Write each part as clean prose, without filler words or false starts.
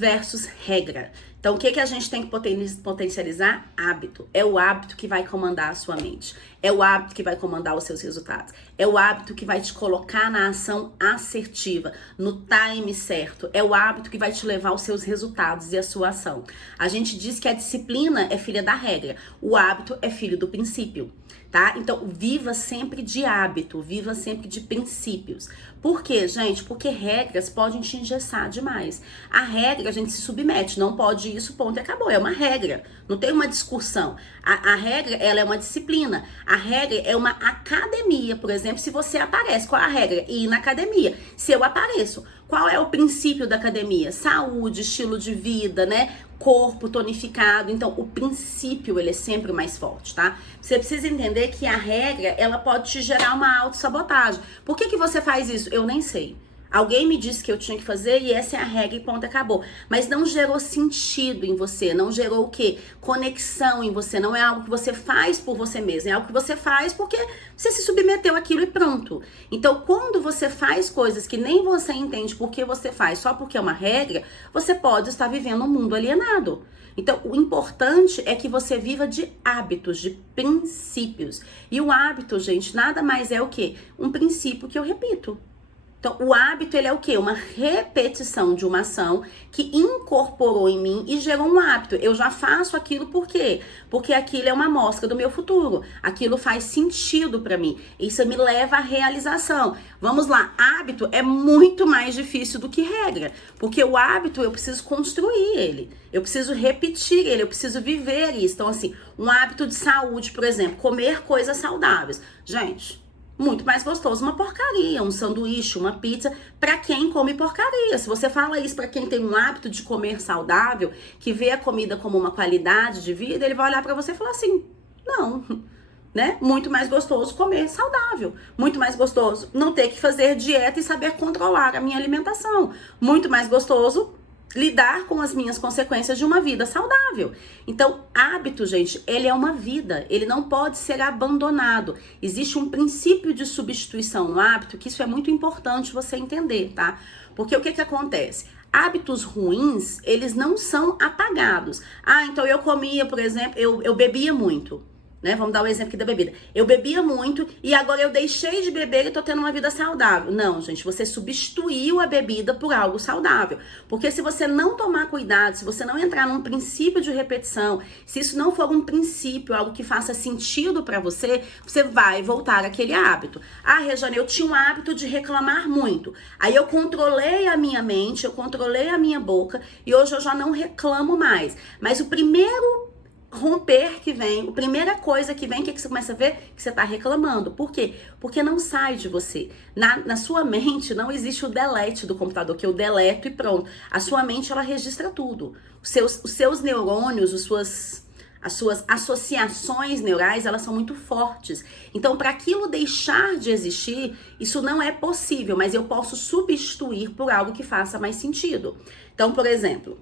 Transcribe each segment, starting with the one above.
versus regra. Então, o que a gente tem que potencializar? Hábito. É o hábito que vai comandar a sua mente. É o hábito que vai comandar os seus resultados. É o hábito que vai te colocar na ação assertiva, no time certo. É o hábito que vai te levar aos seus resultados e à sua ação. A gente diz que a disciplina é filha da regra. O hábito é filho do princípio, tá? Então, viva sempre de hábito, viva sempre de princípios. Por quê, gente? Porque regras podem te engessar demais. A regra a gente se submete, não pode isso, ponto e acabou. É uma regra, não tem uma discussão. A regra, ela é uma disciplina. A regra é uma academia, por exemplo, se você aparece. Qual é a regra? Ir na academia. Se eu apareço, qual é o princípio da academia? Saúde, estilo de vida, né? Corpo tonificado. Então, o princípio, ele é sempre mais forte, tá? Você precisa entender que a regra, ela pode te gerar uma autossabotagem. Por que você faz isso? Eu nem sei. Alguém me disse que eu tinha que fazer e essa é a regra e ponto, acabou. Mas não gerou sentido em você, não gerou o quê? Conexão em você, não é algo que você faz por você mesmo, é algo que você faz porque você se submeteu àquilo e pronto. Então, quando você faz coisas que nem você entende por que você faz, só porque é uma regra, você pode estar vivendo um mundo alienado. Então, o importante é que você viva de hábitos, de princípios. E o hábito, gente, nada mais é o quê? Um princípio que eu repito. Então, o hábito, ele é o quê? Uma repetição de uma ação que incorporou em mim e gerou um hábito. Eu já faço aquilo por quê? Porque aquilo é uma amostra do meu futuro. Aquilo faz sentido pra mim. Isso me leva à realização. Vamos lá, hábito é muito mais difícil do que regra. Porque o hábito, eu preciso construir ele. Eu preciso repetir ele, eu preciso viver isso. Então, assim, um hábito de saúde, por exemplo, comer coisas saudáveis. Gente, muito mais gostoso uma porcaria, um sanduíche, uma pizza, pra quem come porcaria. Se você fala isso pra quem tem um hábito de comer saudável, que vê a comida como uma qualidade de vida, ele vai olhar pra você e falar assim, não, né? Muito mais gostoso comer saudável. Muito mais gostoso não ter que fazer dieta e saber controlar a minha alimentação. Muito mais gostoso lidar com as minhas consequências de uma vida saudável. Então, hábito, gente, ele é uma vida, ele não pode ser abandonado. Existe um princípio de substituição no hábito, que isso é muito importante você entender, tá? Porque o que acontece? Hábitos ruins, eles não são apagados. Ah, então eu comia, por exemplo, eu bebia muito. Né? Vamos dar o exemplo aqui da bebida. Eu bebia muito e agora eu deixei de beber e tô tendo uma vida saudável. Não, gente, você substituiu a bebida por algo saudável. Porque se você não tomar cuidado, se você não entrar num princípio de repetição, se isso não for um princípio, algo que faça sentido pra você, você vai voltar àquele hábito. Ah, Rejane, eu tinha um hábito de reclamar muito. Aí eu controlei a minha mente, eu controlei a minha boca e hoje eu já não reclamo mais. Mas o primeiro romper que vem, a primeira coisa que vem, que você começa a ver? Que você tá reclamando. Por quê? Porque não sai de você. Na sua mente não existe o delete do computador, que eu deleto e pronto. A sua mente, ela registra tudo. Os seus neurônios, as suas associações neurais, elas são muito fortes. Então, para aquilo deixar de existir, isso não é possível, mas eu posso substituir por algo que faça mais sentido. Então, por exemplo,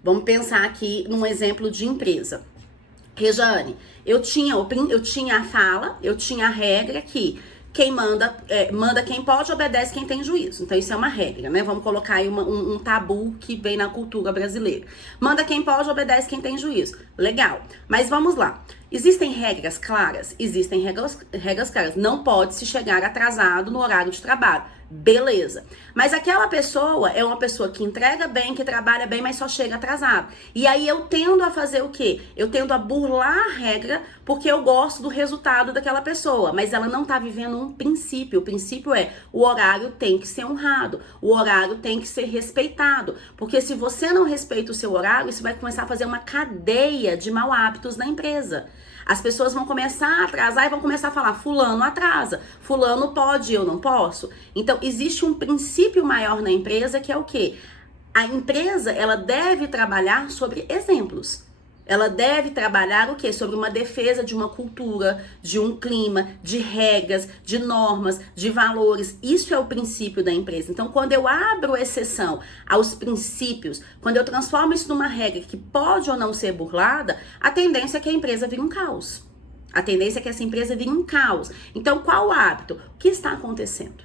vamos pensar aqui num exemplo de empresa. Rejane, eu tinha a fala, eu tinha a regra que quem manda quem pode, obedece quem tem juízo. Então isso é uma regra, né? Vamos colocar aí um tabu que vem na cultura brasileira. Manda quem pode, obedece quem tem juízo. Legal. Mas vamos lá. Existem regras claras? Existem regras claras. Não pode se chegar atrasado no horário de trabalho. Beleza. Mas aquela pessoa é uma pessoa que entrega bem, que trabalha bem, mas só chega atrasado. E aí eu tendo a fazer o quê? Eu tendo a burlar a regra porque eu gosto do resultado daquela pessoa. Mas ela não tá vivendo um princípio. O princípio é o horário tem que ser honrado. O horário tem que ser respeitado. Porque se você não respeita o seu horário, isso vai começar a fazer uma cadeia de mau hábitos na empresa. As pessoas vão começar a atrasar e vão começar a falar, fulano atrasa, fulano pode, eu não posso. Então, existe um princípio maior na empresa que é o quê? A empresa, ela deve trabalhar sobre exemplos. Ela deve trabalhar o quê? Sobre uma defesa de uma cultura, de um clima, de regras, de normas, de valores. Isso é o princípio da empresa. Então, quando eu abro exceção aos princípios, quando eu transformo isso numa regra que pode ou não ser burlada, a tendência é que a empresa vire um caos. A tendência é que essa empresa vire um caos. Então, qual o hábito? O que está acontecendo?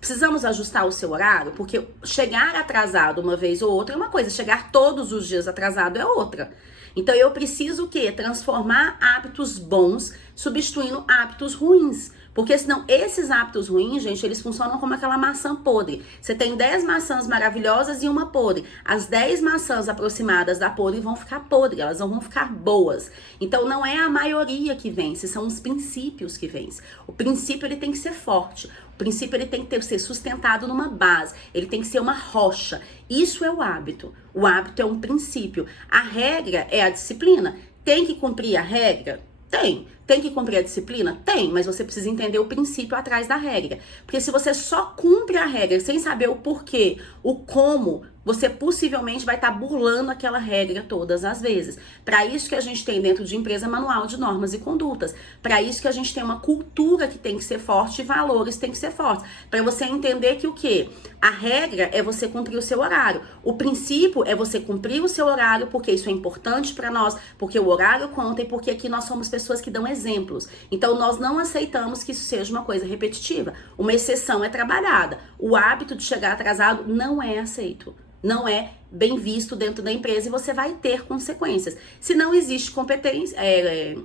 Precisamos ajustar o seu horário, porque chegar atrasado uma vez ou outra é uma coisa, chegar todos os dias atrasado é outra. Então eu preciso o quê? Transformar hábitos bons substituindo hábitos ruins. Porque senão esses hábitos ruins, gente, eles funcionam como aquela maçã podre. Você tem 10 maçãs maravilhosas e uma podre. As 10 maçãs aproximadas da podre vão ficar podres, elas não vão ficar boas. Então não é a maioria que vence, são os princípios que vencem. O princípio ele tem que ser forte. O princípio ele tem que ser sustentado numa base, ele tem que ser uma rocha. Isso é o hábito. O hábito é um princípio. A regra é a disciplina. Tem que cumprir a regra? Tem. Tem que cumprir a disciplina? Tem, mas você precisa entender o princípio atrás da regra. Porque se você só cumpre a regra sem saber o porquê, o como, você possivelmente vai estar burlando aquela regra todas as vezes. Para isso que a gente tem dentro de empresa manual de normas e condutas. Para isso que a gente tem uma cultura que tem que ser forte e valores tem que ser fortes. Para você entender que o quê? A regra é você cumprir o seu horário. O princípio é você cumprir o seu horário porque isso é importante para nós, porque o horário conta e porque aqui nós somos pessoas que dão exemplos. Então nós não aceitamos que isso seja uma coisa repetitiva. Uma exceção é trabalhada. O hábito de chegar atrasado não é aceito. Não é bem visto dentro da empresa e você vai ter consequências. Se não existe competência,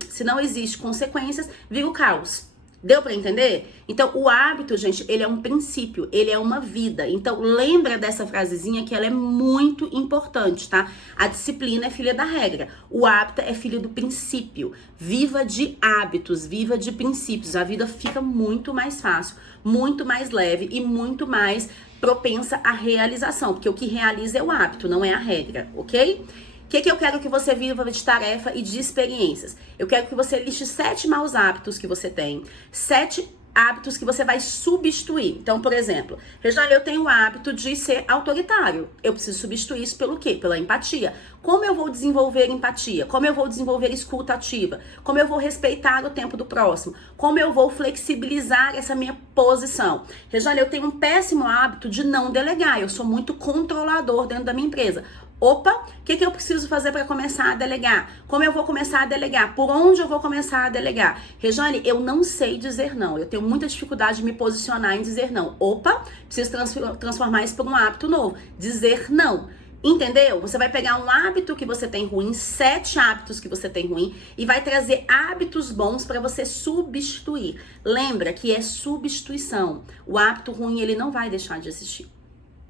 se não existe consequências, vira o caos. Deu para entender? Então, o hábito, gente, ele é um princípio, ele é uma vida. Então, lembra dessa frasezinha que ela é muito importante, tá? A disciplina é filha da regra. O hábito é filho do princípio. Viva de hábitos, viva de princípios. A vida fica muito mais fácil, muito mais leve e muito mais propensa à realização. Porque o que realiza é o hábito, não é a regra, ok? O que eu quero que você viva de tarefa e de experiências? Eu quero que você liste 7 maus hábitos que você tem, 7 hábitos que você vai substituir. Então, por exemplo, Regiane, eu tenho o hábito de ser autoritário. Eu preciso substituir isso pelo quê? Pela empatia. Como eu vou desenvolver empatia? Como eu vou desenvolver escuta ativa? Como eu vou respeitar o tempo do próximo? Como eu vou flexibilizar essa minha posição? Regiane, eu tenho um péssimo hábito de não delegar. Eu sou muito controlador dentro da minha empresa. Opa, o que eu preciso fazer para começar a delegar? Como eu vou começar a delegar? Por onde eu vou começar a delegar? Regiane, eu não sei dizer não. Eu tenho muita dificuldade de me posicionar em dizer não. Opa, preciso transformar isso por um hábito novo. Dizer não. Entendeu? Você vai pegar um hábito que você tem ruim, 7 hábitos que você tem ruim e vai trazer hábitos bons para você substituir. Lembra que é substituição. O hábito ruim, ele não vai deixar de existir.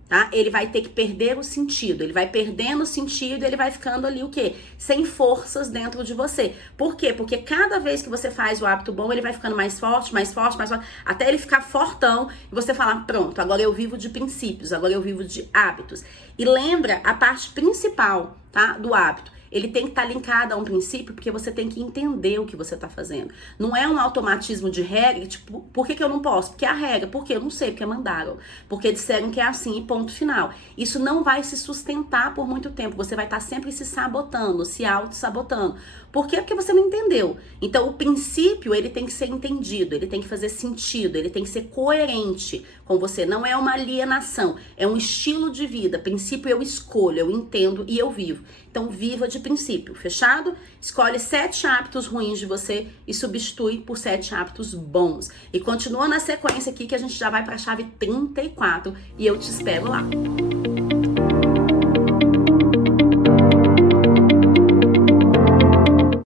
Tá? Ele vai ter que perder o sentido, ele vai perdendo o sentido, ele vai ficando ali o quê? Sem forças dentro de você. Por quê? Porque cada vez que você faz o hábito bom, ele vai ficando mais forte, mais forte, mais forte, até ele ficar fortão e você falar, pronto, agora eu vivo de princípios, agora eu vivo de hábitos. E lembra a parte principal, tá, do hábito. Ele tem que estar linkado a um princípio, porque você tem que entender o que você está fazendo. Não é um automatismo de regra, tipo, por que eu não posso? Porque é a regra. Por quê? Eu não sei, porque mandaram. Porque disseram que é assim e ponto final. Isso não vai se sustentar por muito tempo. Você vai estar sempre se sabotando, se auto-sabotando. Por quê? Porque você não entendeu. Então, o princípio, ele tem que ser entendido, ele tem que fazer sentido, ele tem que ser coerente com você. Não é uma alienação, é um estilo de vida. Princípio eu escolho, eu entendo e eu vivo. Então, viva de princípio, fechado? Escolhe 7 hábitos ruins de você e substitui por 7 hábitos bons. E continua na sequência aqui que a gente já vai para a chave 34 e eu te espero lá.